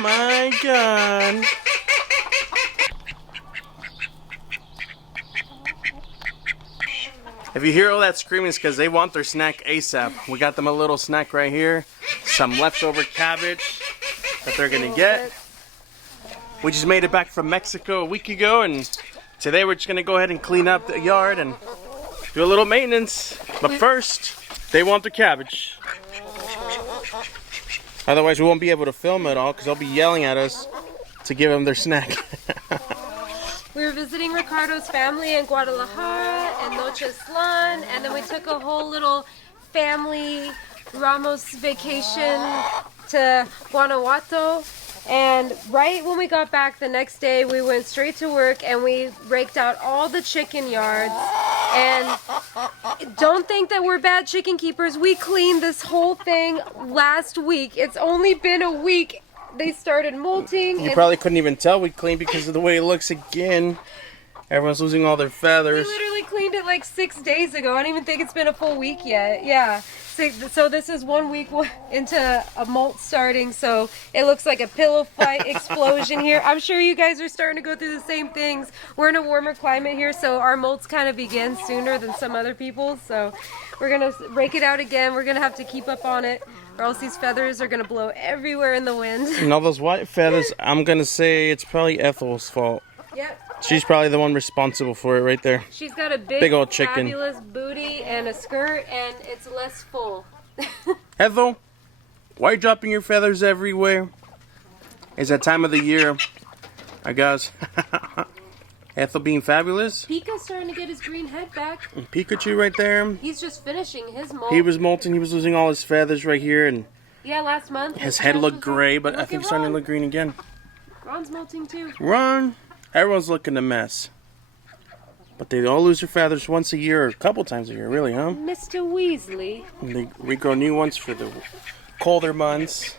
my God. If you hear all that screaming, it's because they want their snack ASAP. We got them a little snack right here. Some leftover cabbage that they're gonna get. We just made it back from Mexico a week ago, and today we're just gonna go ahead and clean up the yard and do a little maintenance. But first, they want their cabbage. Otherwise, we won't be able to film it all because they'll be yelling at us to give them their snack. We were visiting Ricardo's family in Guadalajara and Nocheslan, and then we took a whole little family Ramos vacation to Guanajuato. And right when we got back the next day, we went straight to work and we raked out all the chicken yards. And don't think that we're bad chicken keepers. We cleaned this whole thing last week. It's only been a week. They started molting. You probably couldn't even tell we cleaned because of the way it looks again. Everyone's losing all their feathers. We literally cleaned it like 6 days ago. I don't even think it's been a full week yet. Yeah. So this is 1 week into a molt starting. So it looks like a pillow fight explosion here. I'm sure you guys are starting to go through the same things. We're in a warmer climate here, so our molts kind of begin sooner than some other people's. So we're going to rake it out again. We're going to have to keep up on it, or else these feathers are going to blow everywhere in the wind. And all those white feathers, I'm going to say it's probably Ethel's fault. Yep. She's probably the one responsible for it right there. She's got a big old chicken. Fabulous booty and a skirt, and it's less full. Ethel, why are you dropping your feathers everywhere? It's that time of the year, I guess. Ethel being fabulous. Pika's starting to get his green head back. And Pikachu right there. He's just finishing his molt. He was molting. He was losing all his feathers right here, and yeah, last month his head looked gray, but I think it's starting to look green again. Ron's molting too. Ron, everyone's looking a mess. But they all lose their feathers once a year, or a couple times a year, really, huh? Mr. Weasley. And they regrow new ones for the colder months.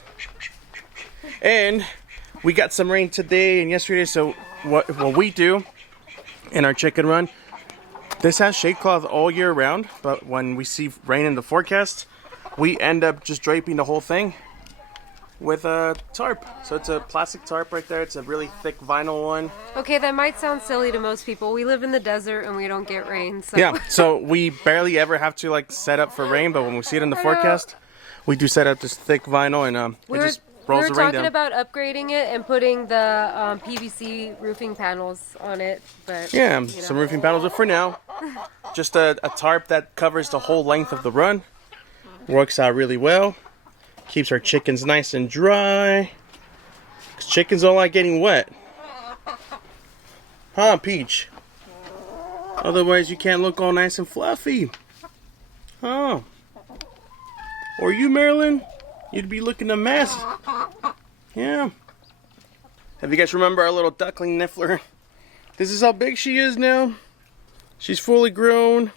And we got some rain today and yesterday, so what we do in our chicken run, this has shade cloth all year round, but when we see rain in the forecast, we end up just draping the whole thing with a tarp. So it's a plastic tarp right there. It's a really thick vinyl one. Okay, that might sound silly to most people. We live in the desert and we don't get rain. So. Yeah, so we barely ever have to like set up for rain, but when we see it in the forecast, we do set up this thick vinyl, and it just rolls the rain down. We were talking about upgrading it and putting the PVC roofing panels on it, but yeah, you know, some roofing panels. But for now, just a tarp that covers the whole length of the run. Works out really well. Keeps our chickens nice and dry. 'Cause chickens don't like getting wet. Huh, Peach? Otherwise you can't look all nice and fluffy. Huh? Or you, Marilyn? You'd be looking a mess. Yeah. Have you guys remember our little duckling Niffler? This is how big she is now. She's fully grown.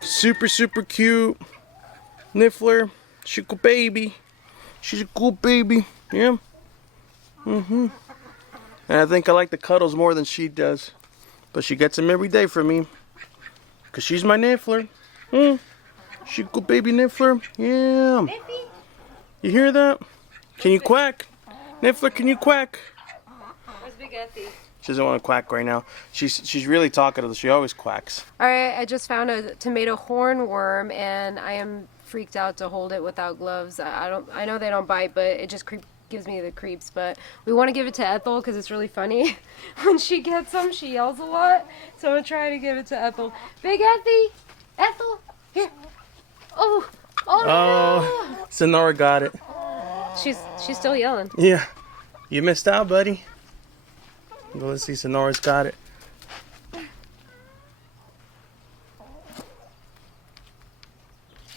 Super, super cute. Niffler. She's a cool baby. She's a cool baby. Yeah. And I think I like the cuddles more than she does. But she gets them every day from me. Because she's my Niffler. She's a cool baby Niffler. Yeah. You hear that? Can you quack? Niffler, can you quack? Where's Big Effie? She doesn't want to quack right now. She's really talkative. She always quacks. Alright, I just found a tomato hornworm and I am freaked out to hold it without gloves. I know they don't bite, but it just gives me the creeps. But we want to give it to Ethel because it's really funny. When she gets them, she yells a lot. So I'm gonna try to give it to Ethel. Big Effie, Ethel, here. Oh no! Sonora got it. She's still yelling. Yeah, you missed out, buddy. Well, let's see, Sonora's got it.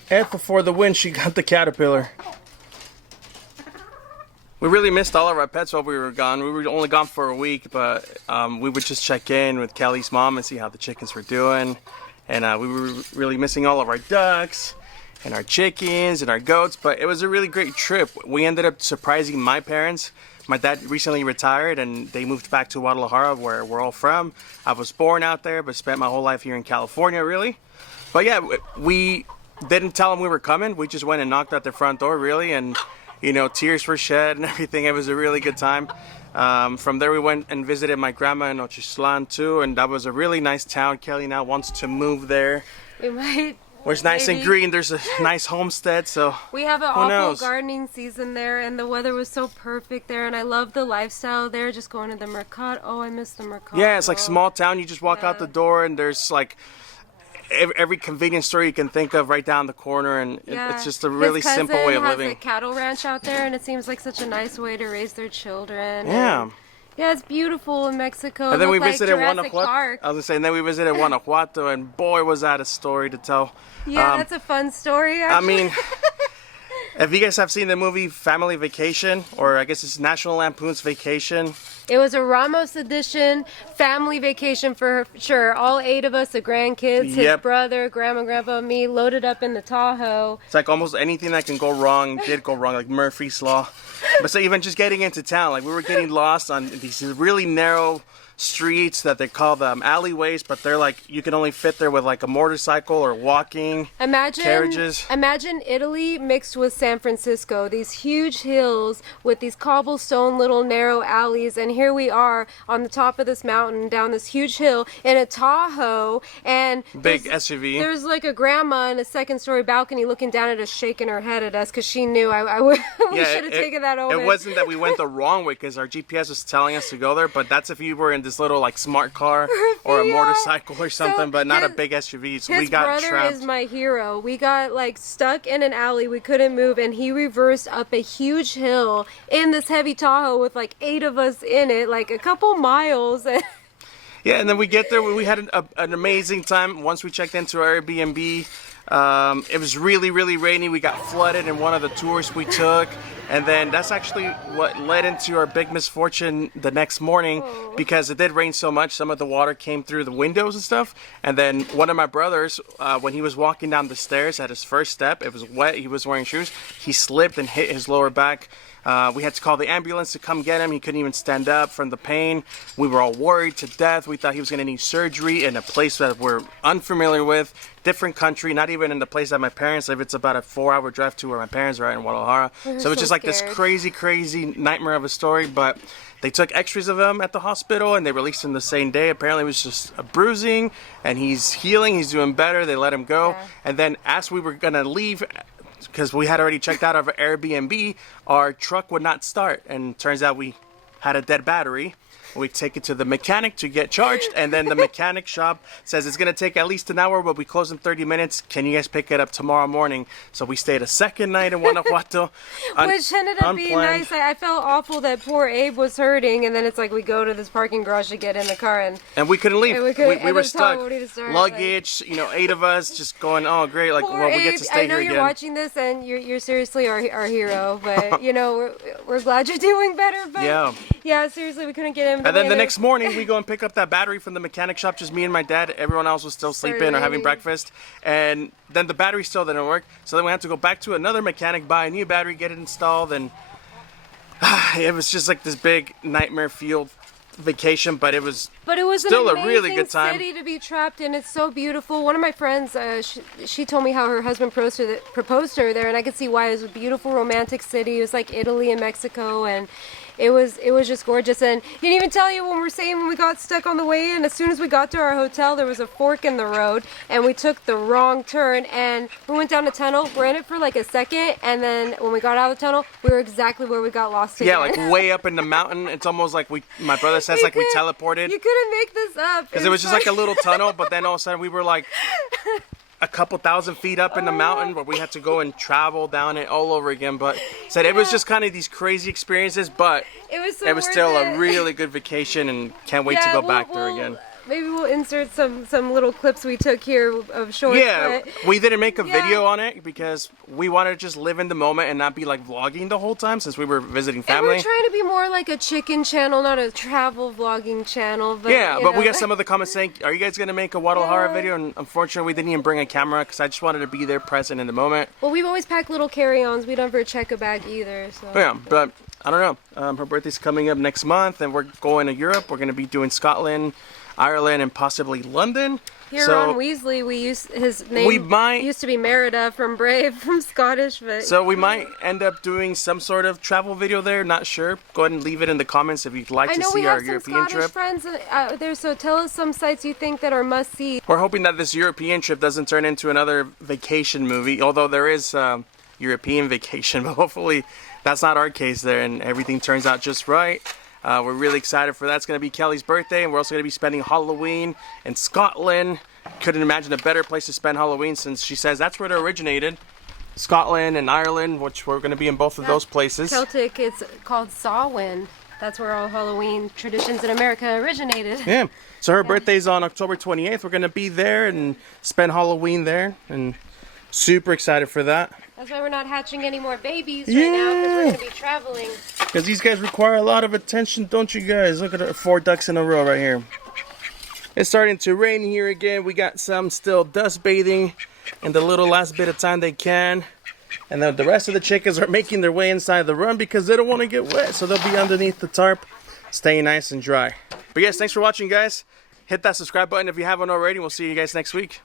Ethel for the win, she got the caterpillar. We really missed all of our pets while we were gone. We were only gone for a week, but we would just check in with Kelly's mom and see how the chickens were doing. And we were really missing all of our ducks and our chickens and our goats, but it was a really great trip. We ended up surprising my parents. My dad recently retired and they moved back to Guadalajara, where we're all from. I was born out there, but spent my whole life here in California, really. But yeah, we didn't tell them we were coming. We just went and knocked at their front door, really, and You know, tears were shed and everything. It was a really good time. From there we went and visited my grandma in Nochislan too, and that was a really nice town. Kelly now wants to move there. We might. Where it's nice and green. There's a nice homestead, so we have an who awful knows? gardening season there, and the weather was so perfect there, and I love the lifestyle there. Just going to the mercado. Oh, I miss the mercado. Yeah, it's like small town. You just walk out the door, and there's like every convenience store you can think of right down the corner, and it's just a really simple way of living. His cousin has a cattle ranch out there, and it seems like such a nice way to raise their children. Yeah. And yeah, it's beautiful in Mexico. And then we Like visited Jurassic Guanajuato. Park. I was gonna say, and then we visited Guanajuato, and boy, was that a story to tell. Yeah, that's a fun story. Actually. I mean, if you guys have seen the movie Family Vacation, or I guess it's National Lampoon's Vacation. It was a Ramos edition family vacation for sure. All 8 of us, the grandkids, his brother, grandma, grandpa, me, loaded up in the Tahoe. It's like almost anything that can go wrong did go wrong, like Murphy's Law. But so even just getting into town, like we were getting lost on these really narrow streets that they call them alleyways, but they're like you can only fit there with like a motorcycle or walking carriages. Imagine Italy mixed with San Francisco. These huge hills with these cobblestone little narrow alleys, and here we are on the top of this mountain down this huge hill in a Tahoe, and big SUV. There's like a grandma in a second-story balcony looking down at us, shaking her head at us because she knew we should have taken that over. It wasn't that we went the wrong way because our GPS was telling us to go there, but that's if you were in this little like smart car or a motorcycle or something, but not a big SUV. So we got his trapped. brother is my hero. We got like stuck in an alley. We couldn't move, and he reversed up a huge hill in this heavy Tahoe with like 8 of us in it, like a couple miles. Yeah, and then we get there. We had an amazing time. Once we checked into our Airbnb, it was really, really rainy. We got flooded in one of the tours we took. And then that's actually what led into our big misfortune the next morning because it did rain so much. Some of the water came through the windows and stuff. And then one of my brothers, when he was walking down the stairs at his first step, it was wet. He was wearing shoes. He slipped and hit his lower back. We had to call the ambulance to come get him. He couldn't even stand up from the pain. We were all worried to death. We thought he was going to need surgery in a place that we're unfamiliar with, different country, not even in the place that my parents live. It's about a 4-hour drive to where my parents are at in Guadalajara. So it's just like this crazy, crazy nightmare of a story. But they took x-rays of him at the hospital and they released him the same day. Apparently it was just a bruising and he's healing. He's doing better. They let him go. Yeah. And then as we were going to leave, because we had already checked out of our Airbnb, our truck would not start. And turns out we had a dead battery. We take it to the mechanic to get charged, and then the mechanic shop says it's going to take at least an hour, but we close in 30 minutes. Can you guys pick it up tomorrow morning? So we stayed a second night in Guanajuato. Which ended up being nice. I felt awful that poor Abe was hurting, and then it's like we go to this parking garage to get in the car, and we couldn't leave. We were stuck. Luggage, like, 8 of us just going, oh, great. Like, well, we get to stay here again. I know you're watching this, and you're seriously our hero, but, we're glad you're doing better, but yeah, seriously, we couldn't get him. And then the next morning, we go and pick up that battery from the mechanic shop, just me and my dad. Everyone else was still sleeping or having breakfast. And then the battery still didn't work. So then we had to go back to another mechanic, buy a new battery, get it installed. And it was just like this big nightmare-fueled vacation, but it was still a really good time. City to be trapped in. It's so beautiful. One of my friends, she told me how her husband proposed to her there, and I could see why. It was a beautiful, romantic city. It was like Italy and Mexico, and it was just gorgeous. And you didn't even tell you when we got stuck on the way in. As soon as we got to our hotel, there was a fork in the road, and we took the wrong turn, and we went down a tunnel. We're in it for like a second, and then when we got out of the tunnel, we were exactly where we got lost again. Yeah, like way up in the mountain. It's almost like my brother says we teleported. You couldn't make this up. Because it was just like a little tunnel, but then all of a sudden we were like a couple thousand feet up in the mountain where we had to go and travel down it all over again. But said it was just kind of these crazy experiences, but it was still a really good vacation and can't wait to go back there again. Maybe we'll insert some little clips we took here of shorts. Yeah, we didn't make a video on it because we wanted to just live in the moment and not be like vlogging the whole time since we were visiting family. And we're trying to be more like a chicken channel, not a travel vlogging channel. But, but we got some of the comments saying, are you guys going to make a Guadalajara video? And unfortunately, we didn't even bring a camera because I just wanted to be there present in the moment. Well, we've always packed little carry-ons. We don't ever check a bag either. So. Yeah, but I don't know. Her birthday's coming up next month and we're going to Europe. We're going to be doing Scotland, Ireland, and possibly London. Here So- Ron Weasley, his name used to be Merida from Brave, from Scottish, but So we might end up doing some sort of travel video there. Not sure. Go ahead and leave it in the comments if you'd like I to know we see our have some European Scottish trip. friends out there, so tell us some sites you think that are must see. We're hoping that this European trip doesn't turn into another vacation movie, although there is European vacation, but hopefully that's not our case there and everything turns out just right. We're really excited for that. It's going to be Kelly's birthday, and we're also going to be spending Halloween in Scotland. Couldn't imagine a better place to spend Halloween since she says that's where it originated. Scotland and Ireland, which we're going to be in both of those places. Celtic, it's called Samhain. That's where all Halloween traditions in America originated. Yeah. So her birthday's on October 28th. We're going to be there and spend Halloween there, and super excited for that. That's why we're not hatching any more babies right now, because we're going to be traveling. Because these guys require a lot of attention, don't you guys? Look at our 4 ducks in a row right here. It's starting to rain here again. We got some still dust bathing in the little last bit of time they can. And then the rest of the chickens are making their way inside the run because they don't want to get wet. So they'll be underneath the tarp, staying nice and dry. But yes, thanks for watching, guys. Hit that subscribe button if you haven't already. We'll see you guys next week.